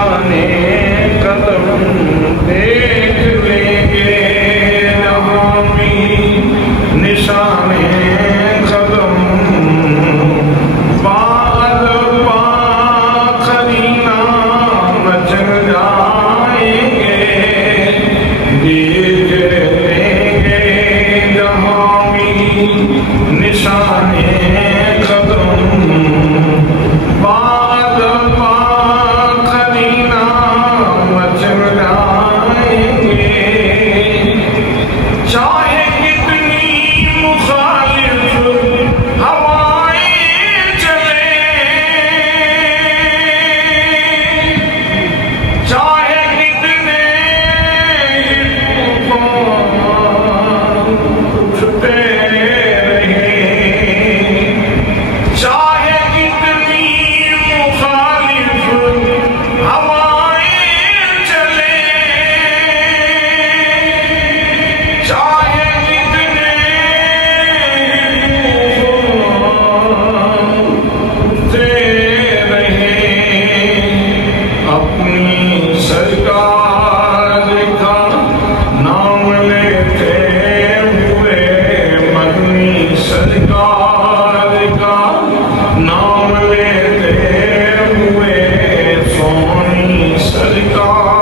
نشان قدم دیکھ لیں گے جہاں بھی نشان قدم بعد قرینہ مچل جائیں گے دیکھ لیں گے جہاں بھی نشان قدم بعد قرینہ مچل جائیں گے چاہے کتنی مخالف ہوائیں چلیں چاہے کتنے اٹھتے سرکار